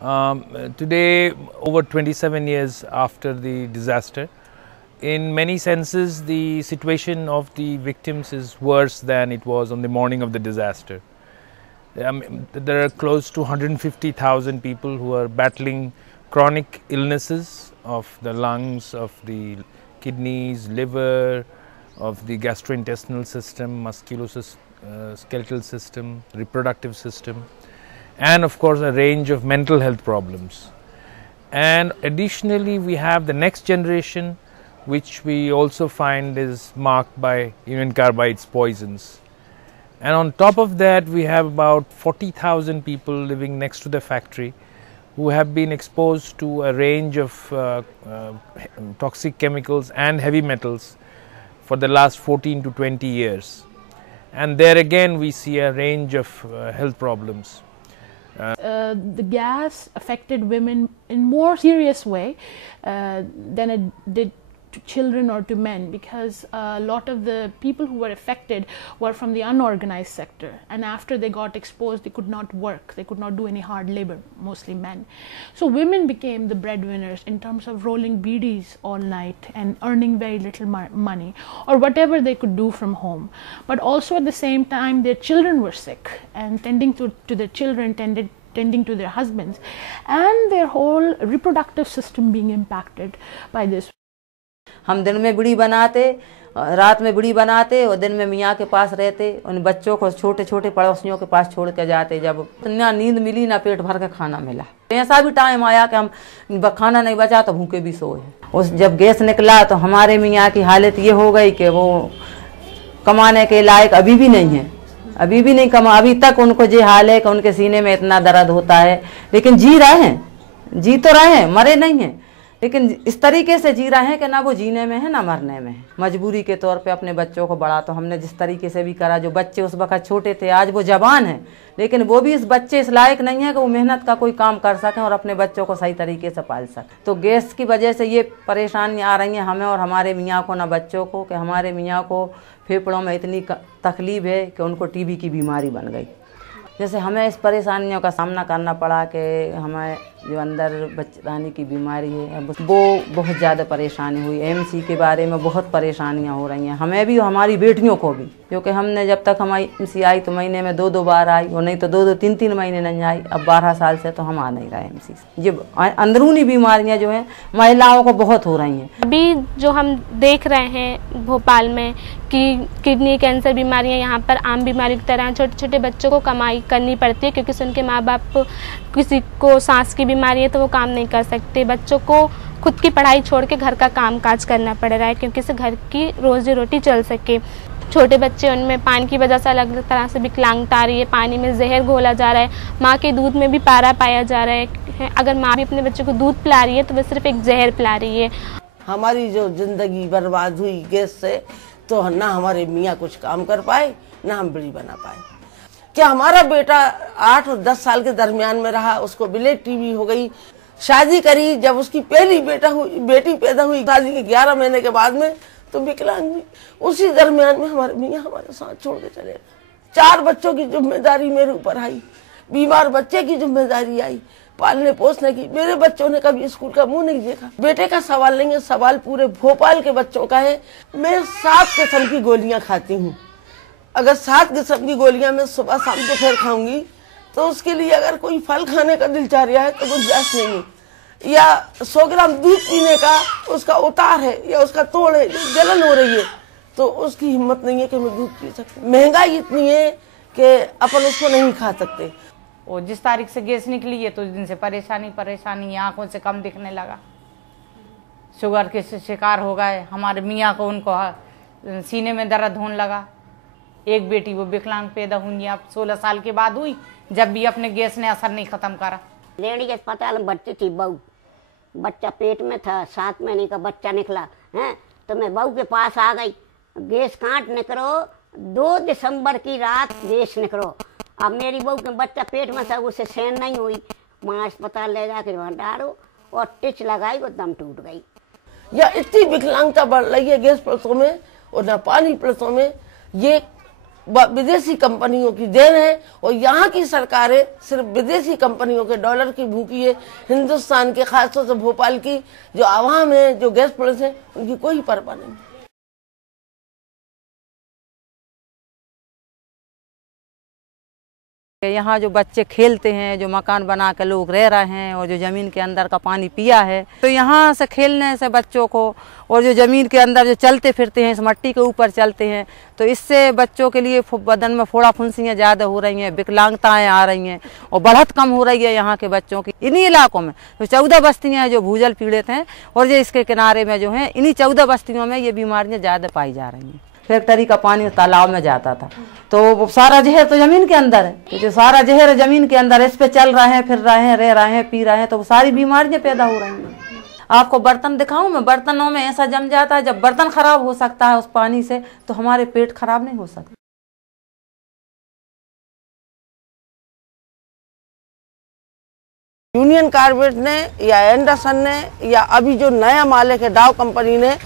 Today, over 27 years after the disaster, in many senses the situation of the victims is worse than it was on the morning of the disaster. There are close to 150,000 people who are battling chronic illnesses of the lungs, of the kidneys, liver, of the gastrointestinal system, musculoskeletal system, reproductive system, and of course a range of mental health problems. And additionally, we have the next generation, which we also find is marked by urine carbides poisons. And on top of that, we have about 40,000 people living next to the factory who have been exposed to a range of toxic chemicals and heavy metals for the last 14 to 20 years. And there again we see a range of health problems. The gas affected women in more serious way than it did to children or to men, because a lot of the people who were affected were from the unorganized sector, and after they got exposed they could not work, they could not do any hard labor, mostly men. So women became the breadwinners in terms of rolling beedies all night and earning very little money or whatever they could do from home. But also at the same time their children were sick, and tending to their children, tending to their husbands, and their whole reproductive system being impacted by this. हम दिन में बीड़ी बनाते, रात में बीड़ी बनाते और दिन में मियाँ के पास रहते, उन बच्चों को छोटे छोटे पड़ोसियों के पास छोड़ के जाते। जब ना नींद मिली ना पेट भर के खाना मिला, ऐसा भी टाइम आया कि हम खाना नहीं बचा तो भूखे भी सोए। उस जब गैस निकला तो हमारे मियाँ की हालत ये हो गई कि वो कमाने के लायक अभी भी नहीं है, अभी भी नहीं कमा, अभी तक उनको ये हाल है कि उनके सीने में इतना दर्द होता है, लेकिन जी रहे हैं, जी तो रहे हैं, मरे नहीं हैं, लेकिन इस तरीके से जी रहे हैं कि ना वो जीने में है ना मरने में है। मजबूरी के तौर पे अपने बच्चों को बड़ा तो हमने जिस तरीके से भी करा, जो बच्चे उस वक्त छोटे थे आज वो जवान हैं, लेकिन वो भी इस बच्चे इस लायक नहीं है कि वो मेहनत का कोई काम कर सकें और अपने बच्चों को सही तरीके से पाल सकें। तो गैस की वजह से ये परेशानियाँ आ रही हैं हमें और हमारे मियाँ को, ना बच्चों को, कि हमारे मियाँ को फेफड़ों में इतनी तकलीफ है कि उनको टीबी की बीमारी बन गई। जैसे हमें इस परेशानियों का सामना करना पड़ा कि हमें जो अंदर बचरानी की बीमारी है वो बहुत ज़्यादा परेशानी हुई। एमसी के बारे में बहुत परेशानियां हो रही हैं हमें भी और हमारी बेटियों को भी, क्योंकि हमने जब तक हमारी एमसी आई तो महीने में 2-2 बार आई, और नहीं तो 2-2, 3-3 महीने नहीं आई। अब 12 साल से तो हम आ नहीं रहे एमसी से। ये अंदरूनी बीमारियाँ जो हैं महिलाओं को बहुत हो रही हैं। अभी जो हम देख रहे हैं भोपाल में कि किडनी कैंसर बीमारियां यहाँ पर आम बीमारी की तरह, छोटे छोटे बच्चों को कमाई करनी पड़ती है क्योंकि उनके माँ बाप, किसी को सांस की बीमारी है तो वो काम नहीं कर सकते, बच्चों को खुद की पढ़ाई छोड़ के घर का काम काज करना पड़ रहा है क्योंकि इससे घर की रोजी रोटी चल सके। छोटे बच्चे, उनमें पानी की वजह से अलग अलग तरह से विकलांगता आ रही है, पानी में जहर घोला जा रहा है, माँ के दूध में भी पारा पाया जा रहा है। अगर माँ भी अपने बच्चों को दूध पिला रही है तो वह सिर्फ एक जहर पिला रही है। हमारी जो जिंदगी बर्बाद हुई गैस से, तो ना हमारे मियाँ कुछ काम कर पाए ना हम बीड़ी बना पाए। क्या हमारा बेटा 8 और 10 साल के दरमियान में रहा, उसको ब्लड टीबी हो गई, शादी करी, जब उसकी पहली बेटी पैदा हुई शादी के 11 महीने के बाद में तो विकलांग हुई। उसी दरमियान में हमारे मियाँ हमारे साथ छोड़ के चले गए। 4 बच्चों की जिम्मेदारी मेरे ऊपर आई, बीमार बच्चे की जिम्मेदारी आई, पालने पोसने की। मेरे बच्चों ने कभी स्कूल का मुंह नहीं देखा। बेटे का सवाल नहीं है, सवाल पूरे भोपाल के बच्चों का है। मैं 7 किस्म की गोलियां खाती हूँ। अगर 7 किस्म की गोलियां मैं सुबह शाम दोपहर खाऊंगी तो उसके लिए अगर कोई फल खाने का दिल चाह रहा है तो गुंजाइश नहीं है, या 100 ग्राम दूध पीने का उसका उतार है या उसका तोड़ है, जलन हो रही है तो उसकी हिम्मत नहीं है कि मैं दूध पी सकती। महंगाई इतनी है कि अपन उसको नहीं खा सकते। और जिस तारीख से गैस निकली है तो उस दिन से परेशानी आंखों से कम दिखने लगा, शुगर के शिकार हो गए। हमारे मियाँ को, उनको सीने में दर्द होने लगा। एक बेटी वो विकलांग पैदा हुई, अब 16 साल के बाद हुई, जब भी अपने गैस ने असर नहीं खत्म करा। लेडी के अस्पताल में भर्ती थी बहू, बच्चा पेट में था, 7 महीने का बच्चा निकला है, तो मैं बहू के पास आ गई। गैस काट निकलो, 2 दिसंबर की रात गैस निकलो। अब मेरी बहू के बच्चा पेट में था, उसे सहन नहीं हुई, वहाँ अस्पताल ले जाकर वहाँ डालो और टिच लगाई, वो दम टूट गई। या इतनी विकलांगता बढ़ रही है गैस प्रसव में और ना पानी प्रसव में। ये विदेशी कंपनियों की देन है और यहाँ की सरकारें सिर्फ विदेशी कंपनियों के डॉलर की भूखी है। हिंदुस्तान के खासतौर से भोपाल की जो आवाम है, जो गैस पुलिस है, उनकी कोई परवाह नहीं। यहाँ जो बच्चे खेलते हैं, जो मकान बना के लोग रह रहे हैं और जो ज़मीन के अंदर का पानी पिया है, तो यहाँ से खेलने से बच्चों को, और जो ज़मीन के अंदर जो चलते फिरते हैं, इस मट्टी के ऊपर चलते हैं, तो इससे बच्चों के लिए बदन में फोड़ा फुंसियाँ ज़्यादा हो रही हैं, विकलांगताएँ आ रही हैं और बढ़त कम हो रही है यहाँ के बच्चों की। इन्हीं इलाकों में तो 14 बस्तियाँ हैं जो भूजल पीड़ित हैं और जो इसके किनारे में जो हैं, इन्हीं 14 बस्तियों में ये बीमारियाँ ज़्यादा पाई जा रही हैं। फैक्ट्री का पानी तालाब में जाता था, तो वो सारा जहर तो जमीन के अंदर है, तो जो सारा जहर जमीन के अंदर, इस पे चल रहे हैं, फिर रहे हैं, रह रहे हैं, पी रहे हैं, तो वो सारी बीमारियां पैदा हो रही हैं। आपको बर्तन दिखाऊं मैं, बर्तनों में ऐसा जम जाता है, जब बर्तन खराब हो सकता है उस पानी से, तो हमारे पेट खराब नहीं हो सकता। यूनियन कार्बाइड ने या एंडरसन ने या अभी जो नया मालिक है डाव कंपनी ने,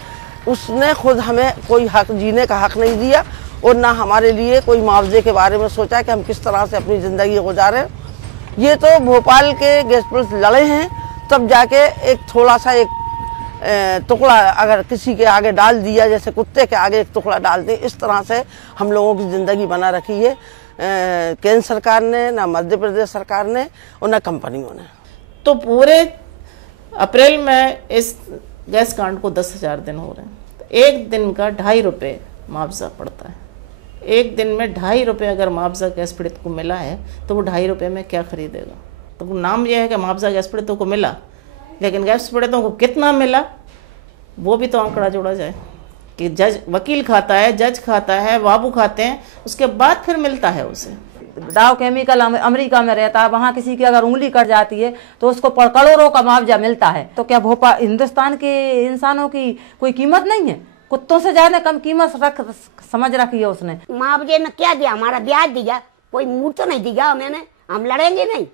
उसने खुद हमें कोई हक, जीने का हक नहीं दिया और ना हमारे लिए कोई मुआवजे के बारे में सोचा कि हम किस तरह से अपनी ज़िंदगी गुजारें। ये तो भोपाल के गैस पुलिस लड़े हैं, तब जाके एक थोड़ा सा एक टुकड़ा अगर किसी के आगे डाल दिया, जैसे कुत्ते के आगे एक टुकड़ा डालते, इस तरह से हम लोगों की ज़िंदगी बना रखी है केंद्र सरकार ने, ना मध्य प्रदेश सरकार ने और ना कंपनियों ने। तो पूरे अप्रैल में इस गैस कांड को 10,000 दिन हो रहे हैं, तो एक दिन का 2.5 रुपये मुआवजा पड़ता है। एक दिन में 2.5 रुपये अगर मुआवजा गैस पीड़ित को मिला है, तो वो 2.5 रुपये में क्या खरीदेगा? तो नाम यह है कि मुआवजा गैस पीड़ितों को मिला, लेकिन गैस पीड़ितों को कितना मिला वो भी तो आंकड़ा जोड़ा जाए कि जज, वकील खाता है, जज खाता है, बाबू खाते हैं, उसके बाद फिर मिलता है उसे। डाव केमिकल अमेरिका में रहता है, वहाँ किसी की अगर उंगली कट जाती है तो उसको करोड़ों का मुआवजा मिलता है। तो क्या भोपाल हिंदुस्तान के इंसानों की कोई कीमत नहीं है? कुत्तों से ज्यादा कम कीमत समझ रखी है उसने। मुआवजे में क्या दिया? हमारा ब्याज दिया, कोई मुँह तो नहीं दिया मैंने, हम लड़ेंगे नहीं।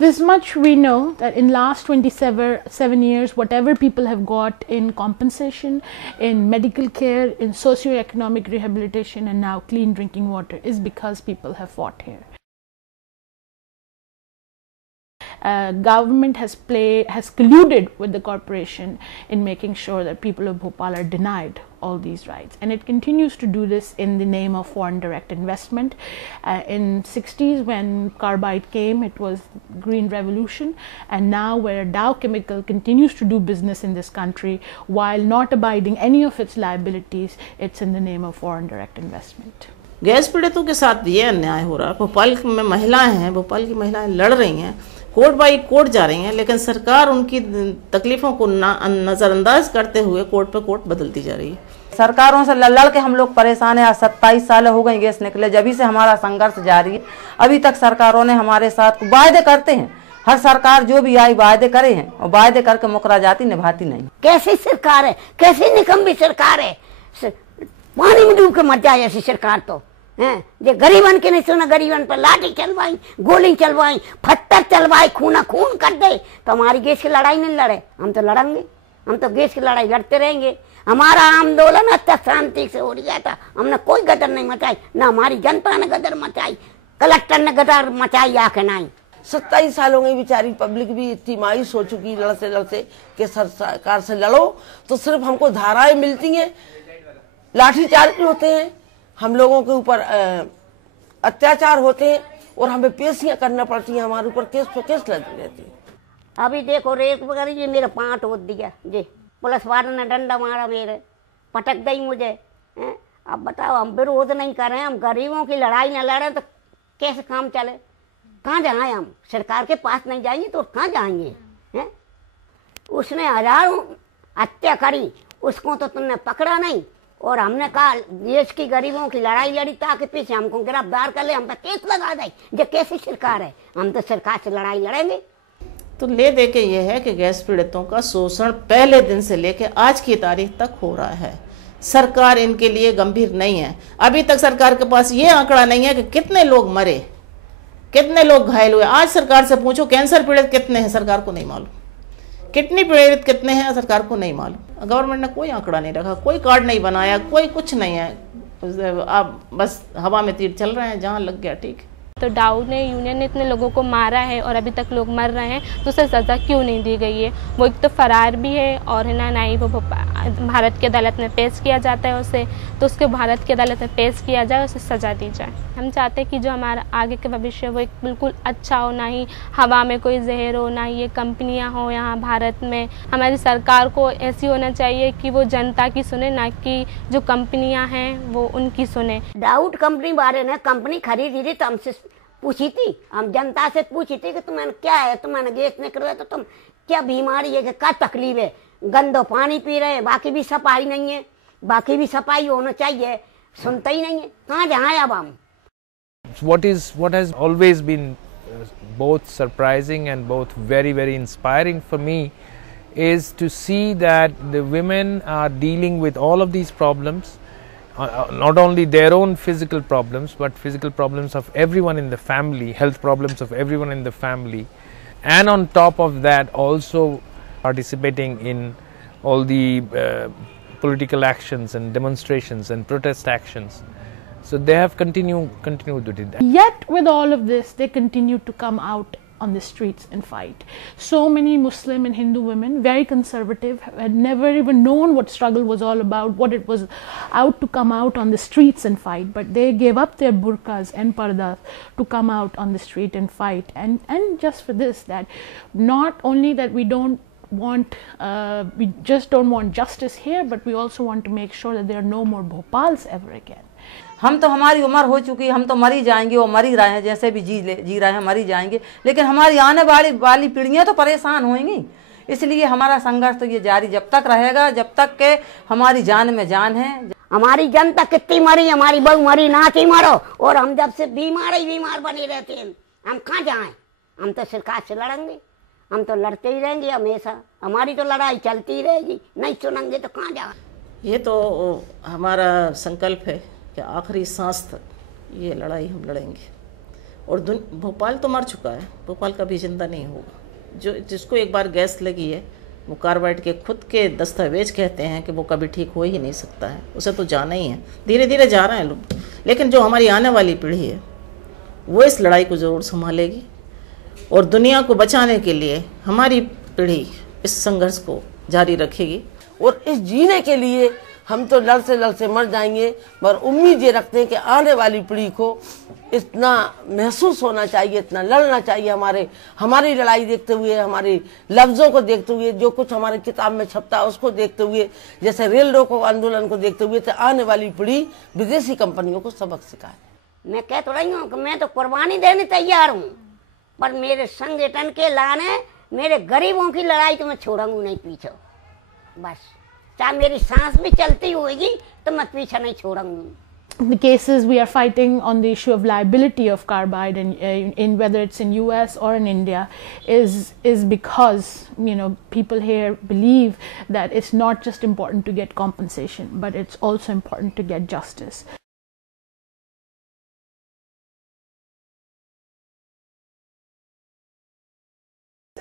This much we know, that in last 27 years, whatever people have got in compensation, in medical care, in socio-economic rehabilitation, and now clean drinking water is because people have fought here. Government has colluded with the corporation in making sure that people of Bhopal are denied all these rights, and it continues to do this in the name of foreign direct investment. In 60s when carbide came, it was green revolution, and now where Dow Chemical continues to do business in this country while not abiding any of its liabilities, it's in the name of foreign direct investment. Gas पीड़ितों के साथ ये अन्याय हो रहा है। भोपाल में महिलाएं हैं, भोपाल की महिलाएं लड़ रही हैं, कोर्ट बाई कोर्ट जा रही हैं, लेकिन सरकार उनकी तकलीफों को नज़रअंदाज करते हुए कोर्ट पे कोर्ट बदलती जा रही है। सरकारों से लड़ के हम लोग परेशान हैं। आज 27 साल हो गए गैस निकले, जब से हमारा संघर्ष जारी है। अभी तक सरकारों ने हमारे साथ वायदे करते हैं, हर सरकार जो भी आई वायदे करे हैं और वायदे करके मुकर्रा जाती निभाती नहीं। कैसी सरकार है, कैसी निकम्मी सरकार है, पानी में डूब के मर जाए ऐसी सरकार तो है। जो गरीबन के नहीं सुना, गरीबन पर लाठी चलवाई, गोली चलवाई, पत्थर चलवाई, खूना खून कर दे, तो हमारी गैस की लड़ाई नहीं लड़े। हम तो लड़ेंगे, हम तो गैस की लड़ाई लड़ते रहेंगे। हमारा आंदोलन अच्छा शांति से हो गया था, हमने कोई गदर नहीं मचाई, ना हमारी जनता ने गदर मचाई, कलेक्टर ने गदर मचाई आके नहीं। 27 सालों में बेचारी पब्लिक भी इतनी मायूस हो चुकी लड़ते लड़ते कि सरकार से लड़ो तो सिर्फ हमको धाराएं मिलती हैं, लाठीचार्ज होते हैं, हम लोगों के ऊपर अत्याचार होते हैं और हमें पेशियां करना पड़ती हैं, हमारे ऊपर केस पे केस लगे रहते हैं। अभी देखो रेप वगैरह ये मेरा 5 हो दिया जी, पुलिस वालों ने डंडा मारा, मेरे पटक गई मुझे है? अब बताओ, हम विरोध नहीं कर रहे हैं, हम गरीबों की लड़ाई न लड़े तो कैसे काम चले? कहाँ जाएं हम? सरकार के पास नहीं जाएंगे तो कहाँ जाएंगे हैं? उसने हजारों हत्या करी, उसको तो तुमने पकड़ा नहीं, और हमने कहा देश की गरीबों की लड़ाई लड़ी ताकि पीछे हमको गिरफ्तार कर ले, हम पर केस लगा दे। ये कैसी सरकार है? हम तो सरकार से लड़ाई लड़ेंगे। तो ले दे के ये है कि गैस पीड़ितों का शोषण पहले दिन से लेके आज की तारीख तक हो रहा है। सरकार इनके लिए गंभीर नहीं है। अभी तक सरकार के पास ये आंकड़ा नहीं है कि कितने लोग मरे, कितने लोग घायल हुए। आज सरकार से पूछो कैंसर पीड़ित कितने हैं, सरकार को नहीं मालूम। किडनी पीड़ित कितने हैं, सरकार को नहीं मालूम। गवर्नमेंट ने कोई आंकड़ा नहीं रखा, कोई कार्ड नहीं बनाया, कोई कुछ नहीं है। अब बस हवा में तीर चल रहे हैं, जहाँ लग गया ठीक है। तो डाउ ने, यूनियन ने इतने लोगों को मारा है और अभी तक लोग मर रहे हैं, तो उसे सज़ा क्यों नहीं दी गई है? वो एक तो फरार भी है और है ना ही वो भारत की अदालत में पेश किया जाता है उसे, तो उसके भारत की अदालत में पेश किया जाए, उसे सज़ा दी जाए। हम चाहते हैं कि जो हमारा आगे का भविष्य वो एक बिल्कुल अच्छा हो, ना ही हवा में कोई जहर हो, ना ही ये कंपनियाँ हो यहाँ भारत में। हमारी सरकार को ऐसी होना चाहिए कि वो जनता की सुने, ना कि जो कंपनियाँ हैं वो उनकी सुने। डाउट कंपनी बारे में कंपनी खरीदी थी तो हमसे पूछी थी, हम जनता से पूछी थी कि तुम्हें क्या है, तुम्हें गैस निकल रहा है तो तुम क्या बीमारी है, क्या तकलीफ है? गंदो पानी पी रहे हैं, बाकी भी सफाई नहीं है, बाकी भी सफाई होना चाहिए, सुनते ही नहीं है। कहाँ जाए अब हम? What has always been both surprising and both very inspiring for me is to see that the women are dealing with all of these problems, not only their own physical problems but physical problems of everyone in the family, health problems of everyone in the family, and on top of that also participating in all the political actions and demonstrations and protest actions. So they have continued to do that. Yet with all of this, they continue to come out on the streets and fight. So many Muslim and Hindu women, very conservative, had never even known what struggle was all about, what it was out to come out on the streets and fight, but they gave up their burqas and pardas to come out on the street and fight. And just for this, that not only that we just don't want justice here, but we also want to make sure that there are no more Bhopals ever again. हम तो, हमारी उम्र हो चुकी, हम तो मर ही जाएंगे, वो मर ही रहे हैं, जैसे भी जी रहे हैं, मर ही जाएंगे, लेकिन हमारी आने वाली पीढ़ियां तो परेशान होंगी। इसलिए हमारा संघर्ष तो ये जारी जब तक रहेगा, जब तक के हमारी जान में जान है। हमारी जनता कितनी मरी, हमारी बहू मरी, ना कि मरो, और हम जब से बीमार बने रहते हैं, हम कहाँ जाएं? हम तो सरकार से लड़ेंगे, हम तो लड़ते ही रहेंगे हमेशा, हमारी तो लड़ाई चलती ही रहेगी, नहीं सुनेंगे तो कहाँ जाएं? ये तो हमारा संकल्प है कि आखिरी सांस तक ये लड़ाई हम लड़ेंगे। और भोपाल तो मर चुका है, भोपाल कभी जिंदा नहीं होगा। जिसको एक बार गैस लगी है, वो कार्बाइड के खुद के दस्तावेज कहते हैं कि वो कभी ठीक हो ही नहीं सकता है, उसे तो जाना ही है। धीरे धीरे जा रहे हैं लोग, लेकिन जो हमारी आने वाली पीढ़ी है वो इस लड़ाई को ज़रूर संभालेगी, और दुनिया को बचाने के लिए हमारी पीढ़ी इस संघर्ष को जारी रखेगी। और इस जीने के लिए हम तो लड़ते मर जाएंगे, पर उम्मीद ये रखते हैं कि आने वाली पीढ़ी को इतना महसूस होना चाहिए, इतना लड़ना चाहिए, हमारी लड़ाई देखते हुए, हमारे लफ्ज़ों को देखते हुए, जो कुछ हमारे किताब में छपता है उसको देखते हुए, जैसे रेल रोको आंदोलन को देखते हुए, तो आने वाली पीढ़ी विदेशी कंपनियों को सबक सिखाए। मैं कह तो रही हूँ कि मैं तो कुर्बानी देने तैयार हूँ, पर मेरे संगठन के लाने, मेरे गरीबों की लड़ाई तो मैं छोड़ूंगी नहीं पीछे। बस चाहे मेरी सांस भी चलती होगी तो मैं पीछे नहीं छोड़ूंगी। The cases we are fighting on the issue of liability of carbide, and in whether it's in US or in India, is because people here believe that it's not just important to get compensation, but it's also important to get justice.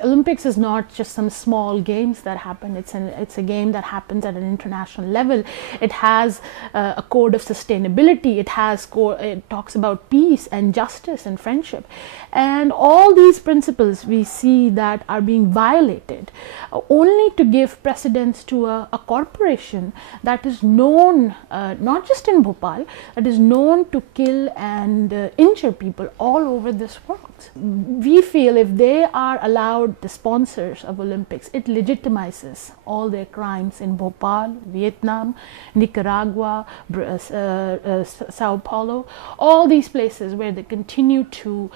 Olympics is not just some small games that happen. It's a game that happens at an international level. It has a code of sustainability. It talks about peace and justice and friendship, and all these principles we see that are being violated only to give precedence to a corporation that is known not just in Bhopal, that is known to kill and injure people all over this world. We feel if they are allowed the sponsors of Olympics, it legitimizes all their crimes in Bhopal, Vietnam, Nicaragua, Sao Paulo, all these places where they continue to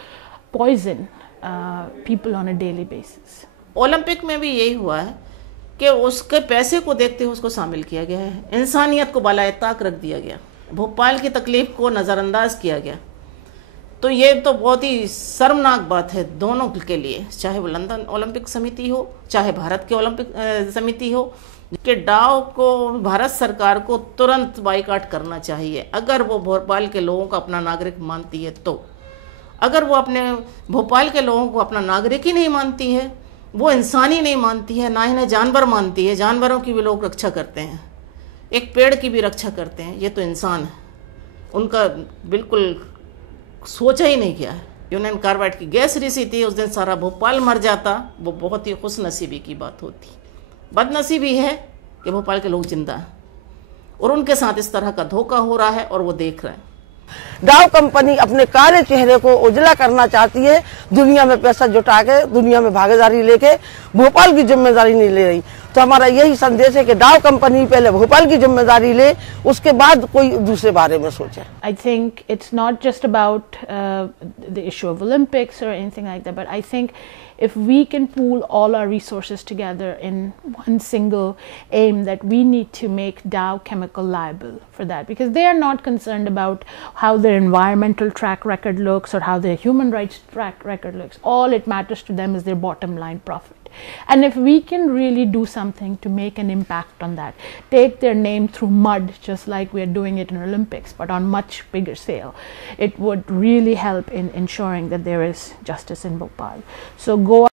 poison people on a daily basis. Olympic में भी यही हुआ है कि उसके पैसे को देखते हुए उसको शामिल किया गया है, इंसानियत को बालाए ताक रख दिया गया, भोपाल की तकलीफ को नज़रअंदाज किया गया। तो ये तो बहुत ही शर्मनाक बात है दोनों के लिए, चाहे वो लंदन ओलंपिक समिति हो, चाहे भारत की ओलंपिक समिति हो, कि डाव को भारत सरकार को तुरंत बाइकाट करना चाहिए अगर वो भोपाल के लोगों को अपना नागरिक मानती है। तो अगर वो अपने भोपाल के लोगों को अपना नागरिक ही नहीं मानती है, वो इंसानी नहीं मानती है, ना ही जानवर मानती है, जानवरों की भी लोग रक्षा करते हैं, एक पेड़ की भी रक्षा करते हैं, ये तो इंसान है। उनका बिल्कुल सोचा ही नहीं किया है। यूनियन कार्बाइड की गैस रिसी थी, उस दिन सारा भोपाल मर जाता, वो बहुत ही खुशनसीबी की बात होती। बदनसीबी है कि भोपाल के लोग जिंदा हैं और उनके साथ इस तरह का धोखा हो रहा है और वो देख रहे हैं। डाव कंपनी अपने काले चेहरे को उजला करना चाहती है, दुनिया में पैसा जुटा के, दुनिया में भागीदारी लेके भोपाल की जिम्मेदारी नहीं ले रही। तो हमारा यही संदेश है कि डाव कंपनी पहले भोपाल की जिम्मेदारी ले, उसके बाद कोई दूसरे बारे में सोचे। I think it's not just about the issue of Olympics or anything like that, but I think if we can pool all our resources together in one single aim, that we need to make Dow Chemical liable for that, because they are not concerned about how their environmental track record looks or how their human rights track record looks. All it matters to them is their bottom line profit. And if we can really do something to make an impact on that, take their name through mud, just like we are doing it in Olympics, but on much bigger scale, it would really help in ensuring that there is justice in Bhopal. So go